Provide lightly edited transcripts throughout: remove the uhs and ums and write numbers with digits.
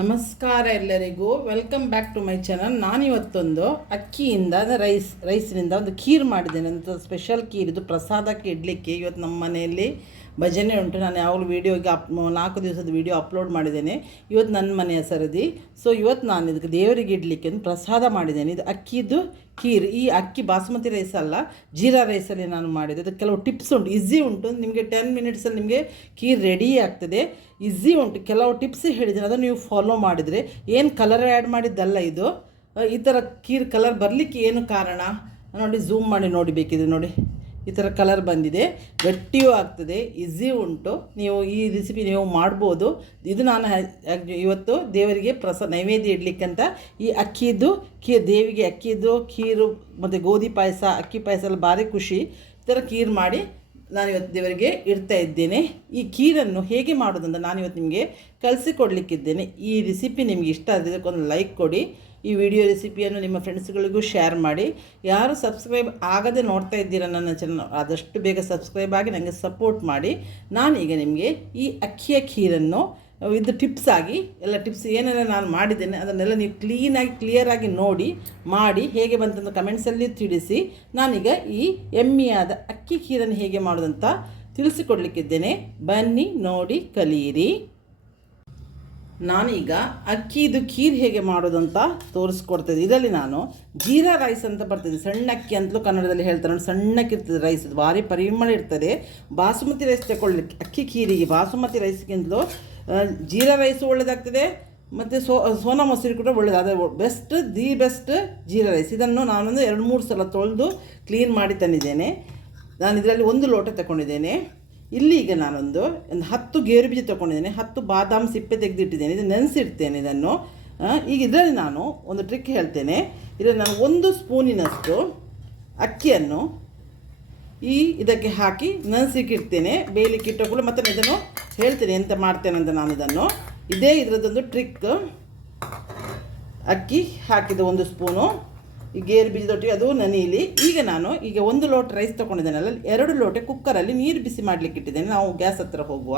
ನಮಸ್ಕಾರ ಎಲ್ಲರಿಗೂ, welcome back to my channel. ನಾನಿವತ್ತೊಂದು ಅಕ್ಕಿಯಿಂದ ರೈಸಿನಿಂದ ಒಂದು ಖೀರ್ ಮಾಡಿದ್ದೇನೆ. ಅಂತ ಸ್ಪೆಷಲ್ ಖೀರ್, ಇದು ಪ್ರಸಾದಕ್ಕೆ ಇಡಲಿಕ್ಕೆ. ಇವತ್ತು ನಮ್ಮ ಮನೆಯಲ್ಲಿ ಭಜನೆ ಉಂಟು. ನಾನು ಯಾವಾಗಲೂ ವೀಡಿಯೋಗೆ 4 ದಿವಸದ ವೀಡಿಯೋ ಅಪ್ಲೋಡ್ ಮಾಡಿದ್ದೇನೆ. ಇವತ್ತು ನನ್ನ ಮನೆಯ ಸರದಿ. ಸೊ ಇವತ್ತು ನಾನು ಇದಕ್ಕೆ ದೇವರಿಗೆ ಇಡಲಿಕ್ಕೆ ಒಂದು ಪ್ರಸಾದ ಮಾಡಿದ್ದೇನೆ. ಇದು ಅಕ್ಕಿದು ಖೀರ್. ಈ ಅಕ್ಕಿ ಬಾಸುಮತಿ ರೈಸ್ ಅಲ್ಲ, ಜೀರಾ ರೈಸಲ್ಲಿ ನಾನು ಮಾಡಿದೆ. ಅದಕ್ಕೆ ಕೆಲವು ಟಿಪ್ಸ್ ಉಂಟು, ಈಸಿ ಉಂಟು. ನಿಮಗೆ 10 ಮಿನಿಟ್ಸಲ್ಲಿ ನಿಮಗೆ ಖೀರ್ ರೆಡಿ ಆಗ್ತದೆ. ಈಸಿ ಉಂಟು. ಕೆಲವು ಟಿಪ್ಸ್ ಹೇಳಿದ್ದೀನಿ, ಅದನ್ನು ನೀವು ಫಾಲೋ ಮಾಡಿದರೆ. ಏನು ಕಲರ್ ಆ್ಯಡ್ ಮಾಡಿದ್ದಲ್ಲ ಇದು. ಈ ಥರ ಖೀರ್ ಕಲರ್ ಬರಲಿಕ್ಕೆ ಏನು ಕಾರಣ ನೋಡಿ, ಝೂಮ್ ಮಾಡಿ ನೋಡಿ ಬೇಕಿದೆ. ನೋಡಿ, ಈ ಥರ ಕಲರ್ ಬಂದಿದೆ, ಗಟ್ಟಿಯೂ ಆಗ್ತದೆ, ಈಸಿ ಉಂಟು. ನೀವು ಈ ರೆಸಿಪಿ ನೀವು ಮಾಡ್ಬೋದು. ಇದು ನಾನು ಇವತ್ತು ದೇವರಿಗೆ ನೈವೇದ್ಯ ಇಡಲಿಕ್ಕಂತ ಈ ಅಕ್ಕಿದು ದೇವಿಗೆ ಅಕ್ಕಿದು ಖೀರು ಮತ್ತು ಗೋಧಿ ಪಾಯಸ, ಅಕ್ಕಿ ಪಾಯಸ ಎಲ್ಲ ಭಾರಿ ಖುಷಿ. ಈ ಥರ ಖೀರ್ ಮಾಡಿ ನಾನು ಇವತ್ತು ದೇವರಿಗೆ ಇಡ್ತಾ ಇದ್ದೇನೆ. ಈ ಖೀರನ್ನು ಹೇಗೆ ಮಾಡೋದಂತ ನಾನಿವತ್ತು ನಿಮಗೆ ಕಲಿಸಿಕೊಡ್ಲಿಕ್ಕಿದ್ದೇನೆ. ಈ ರೆಸಿಪಿ ನಿಮಗೆ ಇಷ್ಟ ಆದರೆ ಇದಕ್ಕೊಂದು ಲೈಕ್ ಕೊಡಿ. ಈ ವಿಡಿಯೋ ರೆಸಿಪಿಯನ್ನು ನಿಮ್ಮ ಫ್ರೆಂಡ್ಸ್ಗಳಿಗೂ ಶೇರ್ ಮಾಡಿ. ಯಾರು ಸಬ್ಸ್ಕ್ರೈಬ್ ಆಗದೆ ನೋಡ್ತಾ ಇದ್ದೀರಾ ನನ್ನ ಚಾನಲ್, ಆದಷ್ಟು ಬೇಗ ಸಬ್ಸ್ಕ್ರೈಬ್ ಆಗಿ ನನಗೆ ಸಪೋರ್ಟ್ ಮಾಡಿ. ನಾನೀಗ ನಿಮಗೆ ಈ ಅಕ್ಕಿಯ ಖೀರನ್ನು ಇದು ಟಿಪ್ಸ್ ಆಗಿ ಎಲ್ಲ ಟಿಪ್ಸ್ ಏನೆಲ್ಲ ನಾನು ಮಾಡಿದ್ದೇನೆ ಅದನ್ನೆಲ್ಲ ನೀವು ಕ್ಲಿಯರಾಗಿ ನೋಡಿ ಮಾಡಿ ಹೇಗೆ ಬಂತಂತ ಕಮೆಂಟ್ಸಲ್ಲಿ ತಿಳಿಸಿ. ನಾನೀಗ ಈ ಎಮ್ಮಿಯಾದ ಅಕ್ಕಿ ಖೀರನ್ನು ಹೇಗೆ ಮಾಡೋದಂತ ತಿಳಿಸಿಕೊಡ್ಲಿಕ್ಕಿದ್ದೇನೆ. ಬನ್ನಿ ನೋಡಿ ಕಲಿಯಿರಿ. ನಾನೀಗ ಅಕ್ಕಿದು ಖೀರ್ ಹೇಗೆ ಮಾಡೋದಂತ ತೋರಿಸ್ಕೊಡ್ತಿದ್ದೆ. ಇದರಲ್ಲಿ ನಾನು ಜೀರಾ ರೈಸ್ ಅಂತ ಬರ್ತದೆ, ಸಣ್ಣ ಅಕ್ಕಿ ಅಂತಲೂ ಕನ್ನಡದಲ್ಲಿ ಹೇಳ್ತಾರೆ ನೋಡಿ. ಸಣ್ಣಕ್ಕಿರ್ತದೆ ರೈಸ್, ಭಾರಿ ಪರಿಮಳ ಇರ್ತದೆ. ಬಾಸುಮತಿ ರೈಸ್ ತಗೊಳ್ಳಿಕ್ಕೆ ಅಕ್ಕಿ ಖೀರಿಗೆ ಬಾಸುಮತಿ ರೈಸ್ಗಿಂತಲೂ ಜೀರಾ ರೈಸು ಒಳ್ಳೆಯದಾಗ್ತದೆ, ಮತ್ತು ಸೋನಾ ಮೊಸರು ಕೂಡ ಒಳ್ಳೆಯದು. ಅದೇ ಬೆಸ್ಟ್ ಜೀರಾ ರೈಸ್. ಇದನ್ನು ನಾನೊಂದು 2-3 ಸಲ ತೊಳೆದು ಕ್ಲೀನ್ ಮಾಡಿ ತಂದಿದ್ದೇನೆ. ನಾನು ಇದರಲ್ಲಿ 1 ಲೋಟ ತಗೊಂಡಿದ್ದೇನೆ. ಇಲ್ಲಿ ಈಗ ನಾನೊಂದು 10 ಗೇರು ಬೀಜ ತೊಗೊಂಡಿದ್ದೇನೆ, 10 ಬಾದಾಮ್ ಸಿಪ್ಪೆ ತೆಗೆದಿಟ್ಟಿದ್ದೇನೆ. ಇದು ನೆನೆಸಿಡ್ತೇನೆ ಇದನ್ನು. ಈಗ ಇದರಲ್ಲಿ ನಾನು ಒಂದು ಟ್ರಿಕ್ ಹೇಳ್ತೇನೆ. ಇದರಲ್ಲಿ ನಾನು 1 ಸ್ಪೂನಿನಷ್ಟು ಅಕ್ಕಿಯನ್ನು ಇದಕ್ಕೆ ಹಾಕಿ ನೆನೆಸಿಕ್ಕಿಡ್ತೇನೆ. ಬೇಯಲಿಕ್ಕೆ ಇಟ್ಟಕೊಳ್ಳಿ. ಮತ್ತು ಇದನ್ನು ಹೇಳ್ತೇನೆ ಎಂತ ಮಾಡ್ತೇನೆ ಅಂತ. ನಾನು ಇದನ್ನು ಇದರದ್ದೊಂದು ಟ್ರಿಕ್. ಅಕ್ಕಿ ಹಾಕಿದ 1 ಸ್ಪೂನು ಈ ಗೇರು ಬೀಜದೊಟ್ಟಿಗೆ ಅದು ನೆನೆಯಲಿ. ಈಗ 1 ಲೋಟ ರೈಸ್ ತೊಗೊಂಡಿದ್ದೇನಲ್ಲ, 2 ಲೋಟ ಕುಕ್ಕರಲ್ಲಿ ನೀರು ಬಿಸಿ ಮಾಡಲಿಕ್ಕೆ ಇಟ್ಟಿದ್ದೇನೆ. ನಾವು ಗ್ಯಾಸ್ ಹತ್ತಿರ ಹೋಗುವ.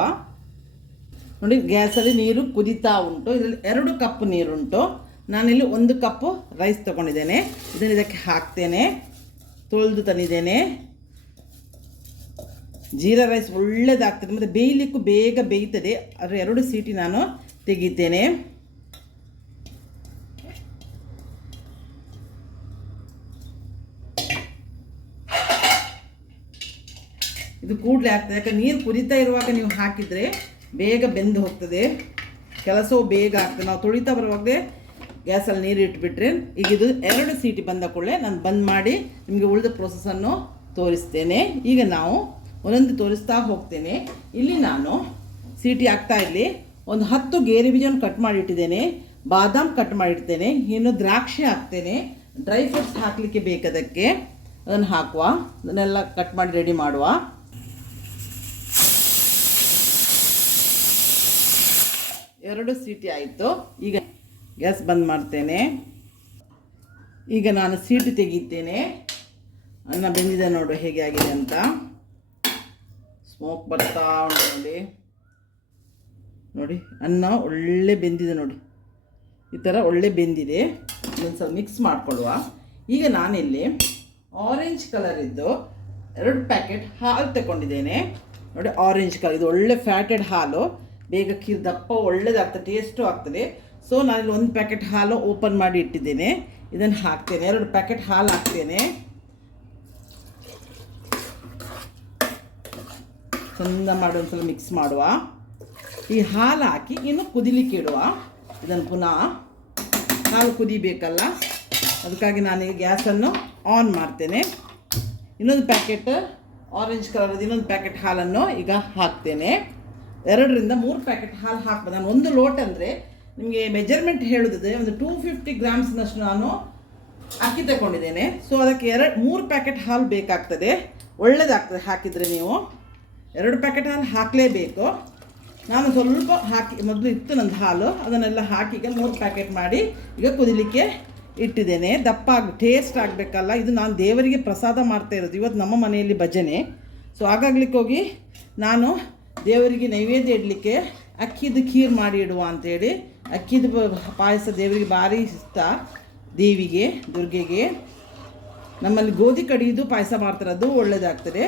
ನೋಡಿ, ಗ್ಯಾಸಲ್ಲಿ ನೀರು ಕುದೀತಾ ಉಂಟು. ಇದರಲ್ಲಿ 2 ಕಪ್ ನೀರುಂಟು. ನಾನಿಲ್ಲಿ 1 ಕಪ್ಪು ರೈಸ್ ತೊಗೊಂಡಿದ್ದೇನೆ. ಇದಕ್ಕೆ ಹಾಕ್ತೇನೆ. ತೊಳೆದು ತಂದಿದ್ದೇನೆ. ಜೀರಾ ರೈಸ್ ಒಳ್ಳೆಯದಾಗ್ತದೆ ಮತ್ತು ಬೇಯಲಿಕ್ಕೂ ಬೇಗ ಬೇಯ್ತದೆ. ಅದರ 2 ಸೀಟಿ ನಾನು ತೆಗಿತೇನೆ. ಇದು ಕೂಡಲೇ ಆಗ್ತದೆ, ಯಾಕಂದ್ರೆ ನೀರು ಕುದೀತಾ ಇರುವಾಗ ನೀವು ಹಾಕಿದರೆ ಬೇಗ ಬೆಂದು ಹೋಗ್ತದೆ, ಕೆಲಸವು ಬೇಗ ಆಗ್ತದೆ. ನಾವು ತೊಳಿತಾ ಬರುವಾಗಲೇ ಗ್ಯಾಸಲ್ಲಿ ನೀರು ಇಟ್ಬಿಟ್ರೆ. ಈಗ ಇದು 2 ಸೀಟಿ ಬಂದ ಕೂಡಲೇ ನಾನು ಬಂದ್ ಮಾಡಿ ನಿಮಗೆ ಉಳಿದ ಪ್ರೋಸೆಸ್ಸನ್ನು ತೋರಿಸ್ತೇನೆ. ಈಗ ನಾವು ಒಂದೊಂದು ತೋರಿಸ್ತಾ ಹೋಗ್ತೇನೆ. ಇಲ್ಲಿ ನಾನು ಸೀಟಿ ಆಗ್ತಾ ಇಲ್ಲಿ ಒಂದು 10 ಗೇರು ಬೀಜವನ್ನು ಕಟ್ ಮಾಡಿಟ್ಟಿದ್ದೇನೆ, ಬಾದಾಮ್ ಕಟ್ ಮಾಡಿಡ್ತೇನೆ, ಇನ್ನು ದ್ರಾಕ್ಷಿ ಹಾಕ್ತೇನೆ, ಡ್ರೈ ಫ್ರೂಟ್ಸ್ ಹಾಕಲಿಕ್ಕೆ ಬೇಕದಕ್ಕೆ, ಅದನ್ನು ಹಾಕುವ. ಅದನ್ನೆಲ್ಲ ಕಟ್ ಮಾಡಿ ರೆಡಿ ಮಾಡುವ. ಎರಡು ಸೀಟಿ ಆಯಿತು. ಈಗ ಗ್ಯಾಸ್ ಬಂದ್ ಮಾಡ್ತೇನೆ. ಈಗ ನಾನು ಸೀಟಿ ತೆಗಿತೇನೆ. ಅನ್ನ ಬೆಂದಿದೆ ನೋಡು ಹೇಗೆ ಆಗಿದೆ ಅಂತ. ಸ್ಮೋಕ್ ಬರ್ತಾ ಉಂಟು ನೋಡಿ. ನೋಡಿ, ಅನ್ನ ಒಳ್ಳೆ ಬೆಂದಿದೆ ನೋಡಿ. ಈ ಥರ ಒಳ್ಳೆ ಬೆಂದಿದೆ. ಒಂದು ಸ್ವಲ್ಪ ಮಿಕ್ಸ್ ಮಾಡಿಕೊಳ್ಳುವ. ಈಗ ನಾನಿಲ್ಲಿ ಆರೆಂಜ್ ಕಲರ್ ಇದ್ದು 2 ಪ್ಯಾಕೆಟ್ ಹಾಲು ತಗೊಂಡಿದ್ದೇನೆ. ನೋಡಿ, ಆರೆಂಜ್ ಕಲರ್, ಇದು ಒಳ್ಳೆ ಫ್ಯಾಟೆಡ್ ಹಾಲು. ಬೇಗ ಖೀರ್ ದಪ್ಪ ಒಳ್ಳೆಯದಾಗ್ತದೆ, ಟೇಸ್ಟು ಆಗ್ತದೆ. ಸೊ ನಾನಿಲ್ಲಿ 1 ಪ್ಯಾಕೆಟ್ ಹಾಲು ಓಪನ್ ಮಾಡಿ ಇಟ್ಟಿದ್ದೇನೆ. ಇದನ್ನು ಹಾಕ್ತೇನೆ. 2 ಪ್ಯಾಕೆಟ್ ಹಾಲು ಹಾಕ್ತೇನೆ. ಚಂದ ಮಾಡಿ ಒಂದು ಸಲ ಮಿಕ್ಸ್ ಮಾಡುವ. ಈ ಹಾಲು ಹಾಕಿ ಇನ್ನು ಕುದಿಲಿಕ್ಕೆ ಇಡುವ. ಇದನ್ನು ಪುನಃ ಹಾಲು ಕುದಿಬೇಕಲ್ಲ, ಅದಕ್ಕಾಗಿ ನಾನೀಗ ಗ್ಯಾಸನ್ನು ಆನ್ ಮಾಡ್ತೇನೆ. ಇನ್ನೊಂದು ಪ್ಯಾಕೆಟ್ ಆರೆಂಜ್ ಕಲರ್ದು ಇನ್ನೊಂದು ಪ್ಯಾಕೆಟ್ ಹಾಲನ್ನು ಈಗ ಹಾಕ್ತೇನೆ. 2ರಿಂದ 3 ಪ್ಯಾಕೆಟ್ ಹಾಲು ಹಾಕ್ಬೋದು. ನಾನು 1 ಲೋಟ ಅಂದರೆ ನಿಮಗೆ ಮೆಜರ್ಮೆಂಟ್ ಹೇಳೋದಿದೆ, ಒಂದು 250 ಗ್ರಾಮ್ಸ್ನಷ್ಟು ನಾನು ಅಕ್ಕಿ ತಗೊಂಡಿದ್ದೇನೆ. ಸೊ ಅದಕ್ಕೆ 3 ಪ್ಯಾಕೆಟ್ ಹಾಲು ಬೇಕಾಗ್ತದೆ. ಒಳ್ಳೆಯದಾಗ್ತದೆ ಹಾಕಿದರೆ. ನೀವು 2 ಪ್ಯಾಕೆಟ್ ಹಾಲು ಹಾಕಲೇಬೇಕು. ನಾನು ಸ್ವಲ್ಪ ಹಾಕಿ, ಮೊದಲು ಇತ್ತು ನಂದು ಹಾಲು, ಅದನ್ನೆಲ್ಲ ಹಾಕಿ ಈಗ 3 ಪ್ಯಾಕೆಟ್ ಮಾಡಿ ಈಗ ಕುದಿಲಿಕ್ಕೆ ಇಟ್ಟಿದ್ದೇನೆ. ದಪ್ಪ ಟೇಸ್ಟ್ ಆಗಬೇಕಲ್ಲ. ಇದು ನಾನು ದೇವರಿಗೆ ಪ್ರಸಾದ ಮಾಡ್ತಾ ಇರೋದು. ಇವತ್ತು ನಮ್ಮ ಮನೆಯಲ್ಲಿ ಭಜನೆ. ಸೊ ಹಾಗಾಗ್ಲಿಕ್ಕೆ ಹೋಗಿ ನಾನು ದೇವರಿಗೆ ನೈವೇದ್ಯ ಇಡಲಿಕ್ಕೆ ಅಕ್ಕಿದು ಖೀರ್ ಮಾಡಿ ಇಡುವ ಅಂತೇಳಿ ಅಕ್ಕಿದು ಪಾಯಸ ದೇವರಿಗೆ ಭಾರಿ ಇಷ್ಟ, ದೇವಿಗೆ ದುರ್ಗೆಗೆ. ನಮ್ಮಲ್ಲಿ ಗೋಧಿ ಕಡಿದು ಪಾಯಸ ಮಾಡ್ತಾರೆ, ಅದು ಒಳ್ಳೆಯದಾಗ್ತದೆ.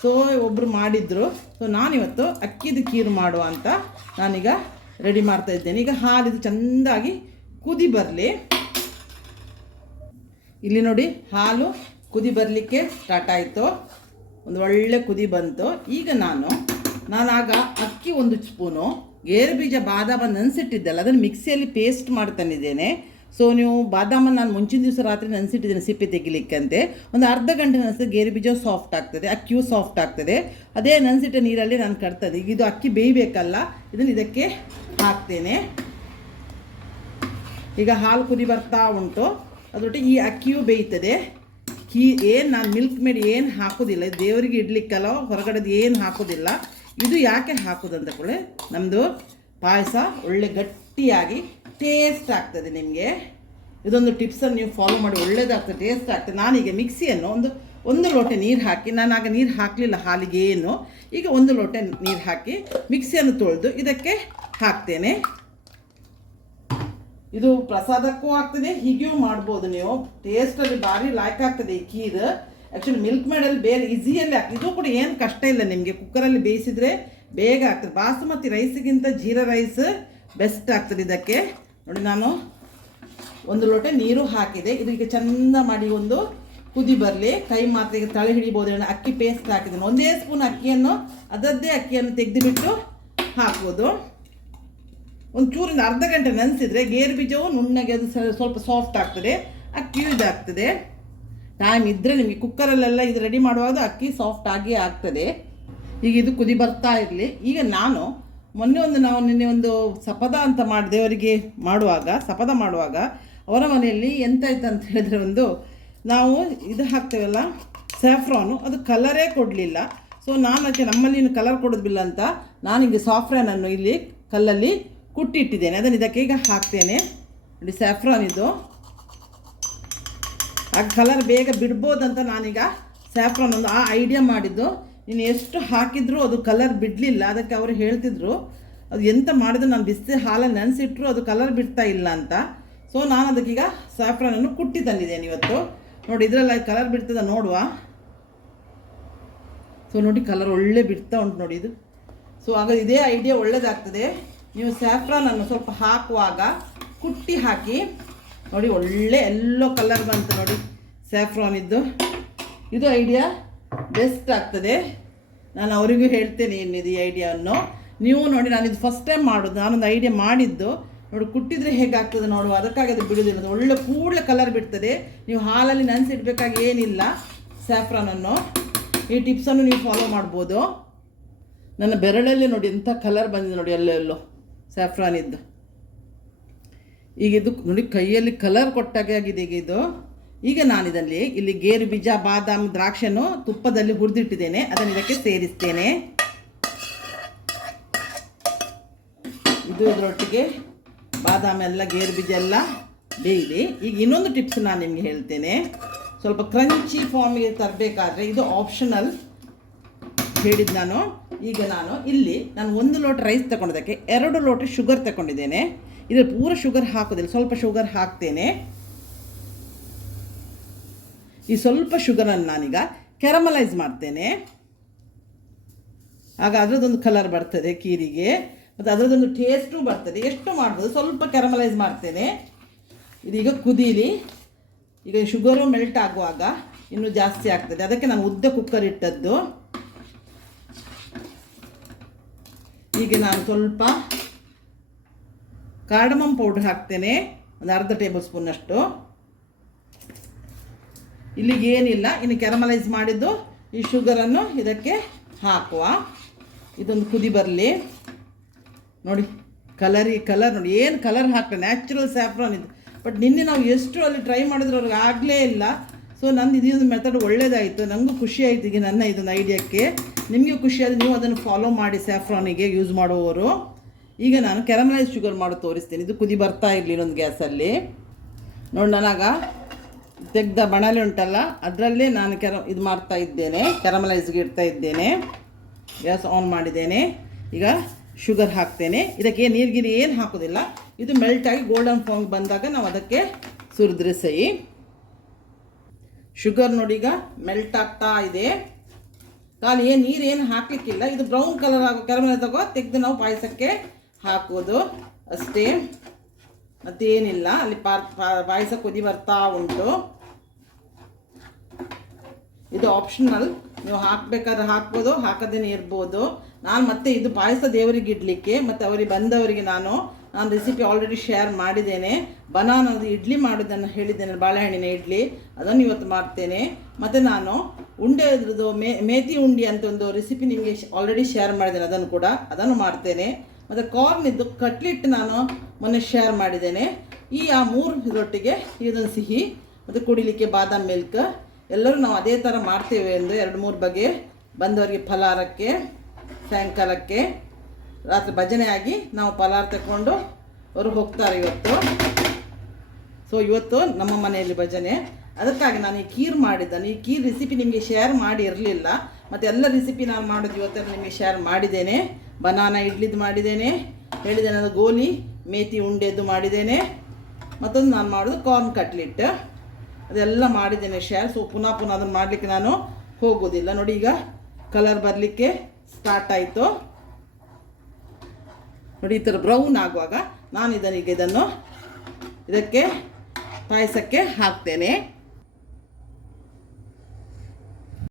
ಸೊ ಒಬ್ಬರು ಮಾಡಿದ್ರು, ಸೊ ನಾನಿವತ್ತು ಅಕ್ಕಿದು ಖೀರು ಮಾಡುವ ಅಂತ ನಾನೀಗ ರೆಡಿ ಮಾಡ್ತಾ ಇದ್ದೇನೆ. ಈಗ ಹಾಲಿದು ಚೆಂದಾಗಿ ಕುದಿ ಬರಲಿ. ಇಲ್ಲಿ ನೋಡಿ ಹಾಲು ಕುದಿ ಬರಲಿಕ್ಕೆ ಸ್ಟಾರ್ಟ್ ಆಯಿತು, ಒಂದು ಒಳ್ಳೆ ಕುದಿ ಬಂತು. ಈಗ ನಾನಾಗ ಅಕ್ಕಿ 1 ಸ್ಪೂನು, ಗೇರು ಬೀಜ ಬಾದಾಮ ನೆನೆಸಿಟ್ಟಿದ್ದಲ್ಲ ಅದನ್ನು ಮಿಕ್ಸಿಯಲ್ಲಿ ಪೇಸ್ಟ್ ಮಾಡ್ತಾನಿದ್ದೇನೆ. ಸೊ ನೀವು ಬಾದಾಮನ್ನು ನಾನು ಮುಂಚಿನ ದಿವಸ ರಾತ್ರಿ ನೆನೆಸಿಟ್ಟಿದ್ದೇನೆ ಸಿಪ್ಪೆ ತೆಗಿಲಿಕ್ಕಂತೆ. ಒಂದು ಅರ್ಧ ಗಂಟೆ ನೆನೆಸಿದ್ರೆ ಗೇರು ಬೀಜ ಸಾಫ್ಟ್ ಆಗ್ತದೆ, ಅಕ್ಕಿಯೂ ಸಾಫ್ಟ್ ಆಗ್ತದೆ. ಅದೇ ನೆನೆಸಿಟ್ಟ ನೀರಲ್ಲಿ ನಾನು ಕಟ್ತದೆ. ಈಗ ಇದು ಅಕ್ಕಿ ಬೇಯಬೇಕಲ್ಲ, ಇದನ್ನು ಇದಕ್ಕೆ ಹಾಕ್ತೇನೆ. ಈಗ ಹಾಲು ಕುದಿ ಬರ್ತಾ ಉಂಟು, ಅದರೊಟ್ಟಿಗೆ ಈ ಅಕ್ಕಿಯೂ ಬೇಯ್ತದೆ. ಏನು ನಾನು ಮಿಲ್ಕ್ ಮೇಡ್ ಏನು ಹಾಕೋದಿಲ್ಲ, ದೇವರಿಗೆ ಇಡ್ಲಿಕ್ಕಲ್ಲ, ಹೊರಗಡೆದು ಏನು ಹಾಕೋದಿಲ್ಲ. ಇದು ಯಾಕೆ ಹಾಕೋದಂತ ಕೂಡ ನಮ್ಮದು ಪಾಯಸ ಒಳ್ಳೆ ಗಟ್ಟಿಯಾಗಿ ಟೇಸ್ಟ್ ಆಗ್ತದೆ. ನಿಮಗೆ ಇದೊಂದು ಟಿಪ್ಸನ್ನು ನೀವು ಫಾಲೋ ಮಾಡಿ, ಒಳ್ಳೆಯದಾಗ್ತದೆ, ಟೇಸ್ಟ್ ಆಗ್ತದೆ. ನಾನೀಗ ಮಿಕ್ಸಿಯನ್ನು ಒಂದು ಲೋಟೆ ನೀರು ಹಾಕಿ, ನಾನು ಆಗ ನೀರು ಹಾಕಲಿಲ್ಲ ಹಾಲಿಗೆ ಏನು, ಈಗ 1 ಲೋಟೆ ನೀರು ಹಾಕಿ ಮಿಕ್ಸಿಯನ್ನು ತೊಳೆದು ಇದಕ್ಕೆ ಹಾಕ್ತೇನೆ. ಇದು ಪ್ರಸಾದಕ್ಕೂ ಆಗ್ತದೆ, ಹೀಗೆಯೂ ಮಾಡ್ಬೋದು ನೀವು. ಟೇಸ್ಟಲ್ಲಿ ಭಾರಿ ಲಾಯ್ಕ್ ಆಗ್ತದೆ ಈ ಖೀರ್. ಆ್ಯಕ್ಚುಲಿ ಮಿಲ್ಕ್ ಮೇಡಲ್ಲಿ ಬೇರೆ ಈಸಿಯಲ್ಲಿ ಆಗ್ತದೆ. ಇದು ಕೂಡ ಏನು ಕಷ್ಟ ಇಲ್ಲ ನಿಮಗೆ, ಕುಕ್ಕರಲ್ಲಿ ಬೇಯಿಸಿದರೆ ಬೇಗ ಆಗ್ತದೆ. ಬಾಸುಮತಿ ರೈಸಿಗಿಂತ ಜೀರಾ ರೈಸ್ ಬೆಸ್ಟ್ ಆಗ್ತದೆ ಇದಕ್ಕೆ. ನೋಡಿ ನಾನು 1 ಲೋಟೆ ನೀರು ಹಾಕಿದೆ. ಇದಕ್ಕೆ ಚೆಂದ ಮಾಡಿ ಒಂದು ಕುದಿ ಬರಲಿ. ಕೈ ಮಾತ್ರ ಈಗ ತಳೆ ಹಿಡಿಬೋದು. ಅಕ್ಕಿ ಪೇಸ್ಟ್ ಹಾಕಿದ್ದೇನೆ. 1 ಸ್ಪೂನ್ ಅಕ್ಕಿಯನ್ನು ಅದರದ್ದೇ ಅಕ್ಕಿಯನ್ನು ತೆಗೆದುಬಿಟ್ಟು ಹಾಕ್ಬೋದು. ಒಂಚೂರಿಂದ ಅರ್ಧ ಗಂಟೆ ನೆನೆಸಿದರೆ ಗೇರು ಬೀಜವು ನುಣ್ಣಗೆ ಅದು ಸ್ವಲ್ಪ ಸಾಫ್ಟ್ ಆಗ್ತದೆ, ಅಕ್ಕಿಯೂ ಇದಾಗ್ತದೆ. ಟೈಮ್ ಇದ್ದರೆ ನಿಮಗೆ ಕುಕ್ಕರಲ್ಲೆಲ್ಲ ಇದು ರೆಡಿ ಮಾಡುವಾಗ ಅಕ್ಕಿ ಸಾಫ್ಟ್ ಆಗಿ ಆಗ್ತದೆ. ಈಗ ಇದು ಕುದಿ ಬರ್ತಾ ಇರಲಿ. ಈಗ ನಾವು ನಿನ್ನೆ ಒಂದು ಸಪದ ಅಂತ ಮಾಡಿ ದೇವರಿಗೆ ಸಪದ ಮಾಡುವಾಗ ಅವರ ಮನೆಯಲ್ಲಿ ಎಂತಾಯ್ತು ಅಂತ ಹೇಳಿದ್ರೆ, ನಾವು ಇದು ಹಾಕ್ತೇವಲ್ಲ ಸ್ಯಾಫ್ರಾನು, ಅದು ಕಲರೇ ಕೊಡಲಿಲ್ಲ. ಸೊ ನಾನು ಅದಕ್ಕೆ ನಮ್ಮಲ್ಲಿ ಕಲರ್ ಕೊಡೋದಿಲ್ಲ ಅಂತ ನಾನಿಗೆ ಸಾಫ್ರಾನನ್ನು ಇಲ್ಲಿ ಕಲ್ಲಲ್ಲಿ ಕುಟ್ಟಿಟ್ಟಿದ್ದೇನೆ. ಅದನ್ನು ಇದಕ್ಕೆ ಈಗ ಹಾಕ್ತೇನೆ. ನೋಡಿ ಸ್ಯಾಫ್ರಾನ್ ಇದು ಆಗ ಕಲರ್ ಬೇಗ ಬಿಡ್ಬೋದಂತ ನಾನೀಗ ಸ್ಯಾಫ್ರಾನ್ ಆ ಐಡಿಯಾ ಮಾಡಿದ್ದು. ನೀನು ಎಷ್ಟು ಹಾಕಿದರೂ ಅದು ಕಲರ್ ಬಿಡಲಿಲ್ಲ. ಅದಕ್ಕೆ ಅವರು ಹೇಳ್ತಿದ್ರು ಅದು ಎಂತ ಮಾಡಿದ್ರು ನಾನು ಬಿಸಿ ಹಾಲಲ್ಲಿ ನೆನೆಸಿಟ್ರು ಅದು ಕಲರ್ ಬಿಡ್ತಾ ಇಲ್ಲ ಅಂತ. ಸೊ ನಾನು ಅದಕ್ಕೀಗ ಸ್ಯಾಫ್ರಾನನ್ನು ಕುಟ್ಟಿ ತಂದಿದ್ದೇನೆ ಇವತ್ತು. ನೋಡಿ ಇದರಲ್ಲಿ ಕಲರ್ ಬಿಡ್ತದ ನೋಡುವ. ಸೊ ನೋಡಿ ಕಲರ್ ಒಳ್ಳೆ ಬಿಡ್ತಾ ಉಂಟು ನೋಡಿ ಇದು. ಸೊ ಆಗ ಇದೇ ಐಡಿಯಾ ಒಳ್ಳೆಯದಾಗ್ತದೆ. ನೀವು ಸ್ಯಾಫ್ರಾನನ್ನು ಸ್ವಲ್ಪ ಹಾಕುವಾಗ ಕುಟ್ಟಿ ಹಾಕಿ ನೋಡಿ, ಒಳ್ಳೆ ಎಲ್ಲೋ ಕಲರ್ ಬಂತು ನೋಡಿ ಸ್ಯಾಫ್ರಾನ್ ಇದ್ದು. ಇದು ಐಡಿಯಾ ಬೆಸ್ಟ್ ಆಗ್ತದೆ. ನಾನು ಅವರಿಗೂ ಹೇಳ್ತೇನೆ ಇನ್ನಿದು ಈ ಐಡಿಯಾವನ್ನು. ನೀವು ನೋಡಿ, ನಾನು ಇದು ಫಸ್ಟ್ ಟೈಮ್ ಮಾಡೋದು. ನಾನೊಂದು ಐಡಿಯಾ ಮಾಡಿದ್ದು ನೋಡಿ, ಕುಟ್ಟಿದರೆ ಹೇಗಾಗ್ತದೆ ನೋಡುವ, ಅದಕ್ಕಾಗಿ ಅದು ಬಿಡೋದಿಲ್ಲ. ಅದು ಒಳ್ಳೆ ಕೂಡಲೇ ಕಲರ್ ಬಿಡ್ತದೆ. ನೀವು ಹಾಲಲ್ಲಿ ನೆನೆಸಿಡ್ಬೇಕಾಗಿ ಏನಿಲ್ಲ ಸ್ಯಾಫ್ರಾನನ್ನು. ಈ ಟಿಪ್ಸನ್ನು ನೀವು ಫಾಲೋ ಮಾಡ್ಬೋದು. ನನ್ನ ಬೆರಳಲ್ಲಿ ನೋಡಿ ಎಂಥ ಕಲರ್ ಬಂದಿದೆ ನೋಡಿ, ಎಲ್ಲೆಲ್ಲೋ ಸ್ಯಾಫ್ರಾನ್ ಇದ್ದು. ಈಗ ಇದು ನೋಡಿ ಕೈಯಲ್ಲಿ ಕಲರ್ ಕೊಟ್ಟಾಗೆ ಆಗಿದೆ ಈಗ ಇದು. ಈಗ ನಾನು ಇಲ್ಲಿ ಗೇರು ಬೀಜ ಬಾದಾಮಿ ದ್ರಾಕ್ಷಿಯನ್ನು ತುಪ್ಪದಲ್ಲಿ ಹುರಿದಿಟ್ಟಿದ್ದೇನೆ, ಅದನ್ನು ಇದಕ್ಕೆ ಸೇರಿಸ್ತೇನೆ. ಇದು ಇದರೊಟ್ಟಿಗೆ ಬಾದಾಮಿ ಎಲ್ಲ ಗೇರು ಬೀಜ ಎಲ್ಲ ಬೇಯಿದೆ. ಈಗ ಇನ್ನೊಂದು ಟಿಪ್ಸ್ ನಾನು ನಿಮಗೆ ಹೇಳ್ತೇನೆ. ಸ್ವಲ್ಪ ಕ್ರಂಚಿ ಫಾರ್ಮಿಗೆ ತರಬೇಕಾದ್ರೆ ಇದು ಆಪ್ಷನಲ್ ಹೇಳಿದ್ದು ನಾನು. ಈಗ ನಾನು 1 ಲೋಟ ರೈಸ್ ತಗೊಂಡದಕ್ಕೆ 2 ಲೋಟ ಶುಗರ್ ತಗೊಂಡಿದ್ದೇನೆ. ಇದರಲ್ಲಿ ಪೂರ ಶುಗರ್ ಹಾಕೋದಿಲ್ಲ, ಸ್ವಲ್ಪ ಶುಗರ್ ಹಾಕ್ತೇನೆ. ಈ ಸ್ವಲ್ಪ ಶುಗರನ್ನು ನಾನೀಗ ಕ್ಯಾರಮಲೈಸ್ ಮಾಡ್ತೇನೆ. ಆಗ ಅದರದ್ದೊಂದು ಕಲರ್ ಬರ್ತದೆ ಖೀರಿಗೆ, ಮತ್ತು ಅದರದ್ದೊಂದು ಟೇಸ್ಟು ಬರ್ತದೆ. ಎಷ್ಟು ಮಾಡ್ಬೋದು, ಸ್ವಲ್ಪ ಕ್ಯಾರಮಲೈಸ್ ಮಾಡ್ತೇನೆ. ಇದೀಗ ಕುದೀಲಿ. ಈಗ ಶುಗರು ಮೆಲ್ಟ್ ಆಗುವಾಗ ಇನ್ನೂ ಜಾಸ್ತಿ ಆಗ್ತದೆ. ಅದಕ್ಕೆ ನಾನು ಉದ್ದ ಕುಕ್ಕರ್ ಇಟ್ಟದ್ದು. ಈಗ ನಾನು ಸ್ವಲ್ಪ ಕಾರ್ಡಮಮ್ ಪೌಡರ್ ಹಾಕ್ತೇನೆ, ಒಂದು ಅರ್ಧ ಟೇಬಲ್ ಸ್ಪೂನಷ್ಟು. ಇಲ್ಲಿಗೆ ಏನಿಲ್ಲ, ಇನ್ನು ಕ್ಯಾರಮಲೈಸ್ ಮಾಡಿದ್ದು ಈ ಶುಗರನ್ನು ಇದಕ್ಕೆ ಹಾಕುವ. ಇದೊಂದು ಕುದಿ ಬರಲಿ. ನೋಡಿ ಕಲರ್ ನೋಡಿ, ಏನು ಕಲರ್ ಹಾಕ್ತೇನೆ, ನ್ಯಾಚುರಲ್ ಸ್ಯಾಫ್ರಾನ್ ಇದು. ಬಟ್ ನಿನ್ನೆ ನಾವು ಎಷ್ಟು ಅಲ್ಲಿ ಟ್ರೈ ಮಾಡಿದ್ರು ಅವ್ರಿಗೆ ಆಗಲೇ ಇಲ್ಲ. ಸೊ ನಂದು ಇದೊಂದು ಮೆಥಡ್ ಒಳ್ಳೆಯದಾಯಿತು, ನನಗೂ ಖುಷಿ ಆಯಿತು. ಈಗ ನನ್ನ ಇದೊಂದು ಐಡಿಯಾಕ್ಕೆ ನಿಮಗೂ ಖುಷಿಯಾದ, ನೀವು ಅದನ್ನು ಫಾಲೋ ಮಾಡಿ ಸ್ಯಾಫ್ರಾನಿಗೆ ಯೂಸ್ ಮಾಡುವವರು. ಈಗ ನಾನು ಕ್ಯಾರಮಲೈಸ್ ಶುಗರ್ ಮಾಡಿ ತೋರಿಸ್ತೀನಿ. ಇದು ಕುದಿ ಬರ್ತಾ ಇರಲಿ ಇನ್ನೊಂದು ಗ್ಯಾಸಲ್ಲಿ. ನೋಡಿ ನಾನಾಗ ತೆಗ್ದ ಬಣಲೆ ಉಂಟಲ್ಲ, ಅದರಲ್ಲೇ ನಾನು ಇದು ಮಾಡ್ತಾ ಇದ್ದೇನೆ, ಕ್ಯಾರಮಲೈಸ್ಗೆ ಇಡ್ತಾ ಇದ್ದೇನೆ. ಗ್ಯಾಸ್ ಆನ್ ಮಾಡಿದ್ದೇನೆ. ಈಗ ಶುಗರ್ ಹಾಕ್ತೇನೆ. ಇದಕ್ಕೆ ನೀರ್ಗಿರಿ ಏನು ಹಾಕೋದಿಲ್ಲ. ಇದು ಮೆಲ್ಟಾಗಿ ಗೋಲ್ಡನ್ ಫಾರ್ಮ್ ಬಂದಾಗ ನಾವು ಅದಕ್ಕೆ ಸುರಿದ್ರೆ ಸಹಿ. ಶುಗರ್ ನೋಡಿ ಈಗ ಮೆಲ್ಟ್ ಆಗ್ತಾ ಇದೆ. ಖಾಲಿ ನೀರೇನು ಹಾಕಲಿಕ್ಕಿಲ್ಲ. ಇದು ಬ್ರೌನ್ ಕಲರ್ ಆಗೋ ಕೆರಮಲ್ ತೆಗೆದು ನಾವು ಪಾಯಸಕ್ಕೆ ಹಾಕೋದು ಅಷ್ಟೇ, ಮತ್ತೇನಿಲ್ಲ. ಅಲ್ಲಿ ಪಾಯಸ ಕುದಿ ಬರ್ತಾ ಉಂಟು. ಇದು ಆಪ್ಷನಲ್, ನೀವು ಹಾಕಬೇಕಾದ್ರೆ ಹಾಕ್ಬೋದು, ಹಾಕದೇನೆ ಇರ್ಬೋದು. ನಾನು ಮತ್ತೆ ಇದು ಪಾಯಸ ದೇವರಿಗೆ ಇಡಲಿಕ್ಕೆ ಮತ್ತು ಅವರಿಗೆ ಬಂದವರಿಗೆ ನಾನು ರೆಸಿಪಿ ಆಲ್ರೆಡಿ ಶೇರ್ ಮಾಡಿದ್ದೇನೆ. ಬನಾನದು ಇಡ್ಲಿ ಮಾಡೋದನ್ನು ಹೇಳಿದ್ದೇನೆ, ಬಾಳೆಹಣ್ಣಿನ ಇಡ್ಲಿ, ಅದನ್ನು ಇವತ್ತು ಮಾಡ್ತೇನೆ. ಮತ್ತು ನಾನು ಉಂಡೆ ಅದ್ರದ್ದು ಮೇಥಿ ಉಂಡೆ ಅಂತ ಒಂದು ರೆಸಿಪಿ ನಿಮಗೆ ಆಲ್ರೆಡಿ ಶೇರ್ ಮಾಡಿದ್ದೇನೆ, ಅದನ್ನು ಮಾಡ್ತೇನೆ. ಮತ್ತು ಕಾರ್ನಿದ್ದು ಕಟ್ಲೆಟ್ ನಾನು ಮೊನ್ನೆ ಶೇರ್ ಮಾಡಿದ್ದೇನೆ. ಆ 3 ರೊಟ್ಟಿಗೆ ಇದೊಂದು ಸಿಹಿ ಮತ್ತು ಕುಡಿಲಿಕ್ಕೆ ಬಾದಾಮ್ ಮಿಲ್ಕ್. ಎಲ್ಲರೂ ನಾವು ಅದೇ ಥರ ಮಾಡ್ತೇವೆ ಎಂದು 2-3 ಬಗೆ. ಬಂದವರಿಗೆ ಫಲಾರಕ್ಕೆ, ಸಾಯಂಕಾಲಕ್ಕೆ, ರಾತ್ರಿ ಭಜನೆ ಆಗಿ ನಾವು ಫಲಾರ ತಗೊಂಡು ಅವರು ಹೋಗ್ತಾರೆ ಇವತ್ತು. ಸೊ ಇವತ್ತು ನಮ್ಮ ಮನೆಯಲ್ಲಿ ಭಜನೆ, ಅದಕ್ಕಾಗಿ ನಾನು ಈ ಖೀರ್ ಮಾಡಿದ್ದೇನೆ. ಈ ಖೀರ್ ರೆಸಿಪಿ ನಿಮಗೆ ಶೇರ್ ಮಾಡಿ ಇರಲಿಲ್ಲ, ಮತ್ತು ಎಲ್ಲ ರೆಸಿಪಿ ನಾನು ಮಾಡೋದು ಇವತ್ತೆಲ್ಲ ನಿಮಗೆ ಶೇರ್ ಮಾಡಿದ್ದೇನೆ. ಬನಾನಾ ಇಡ್ಲಿದ್ದು ಮಾಡಿದ್ದೇನೆ, ಹೇಳಿದ್ದೇನೆ. ಅದು ಗೋಲಿ ಮೇಥಿ ಉಂಡೆದ್ದು ಮಾಡಿದ್ದೇನೆ. ಮತ್ತೊಂದು ನಾನು ಮಾಡೋದು ಕಾರ್ನ್ ಕಟ್ಲೆಟ್, ಅದೆಲ್ಲ ಮಾಡಿದ್ದೇನೆ ಶೇರ್. ಸೊ ಪುನಃ ಅದನ್ನು ಮಾಡಲಿಕ್ಕೆ ನಾನು ಹೋಗೋದಿಲ್ಲ. ನೋಡಿ ಈಗ ಕಲರ್ ಬರಲಿಕ್ಕೆ ಸ್ಟಾರ್ಟ್ ಆಯಿತು. ನೋಡಿ ಈ ಥರ ಬ್ರೌನ್ ಆಗುವಾಗ ನಾನು ಇದಕ್ಕೆ ಪಾಯಸಕ್ಕೆ ಹಾಕ್ತೇನೆ.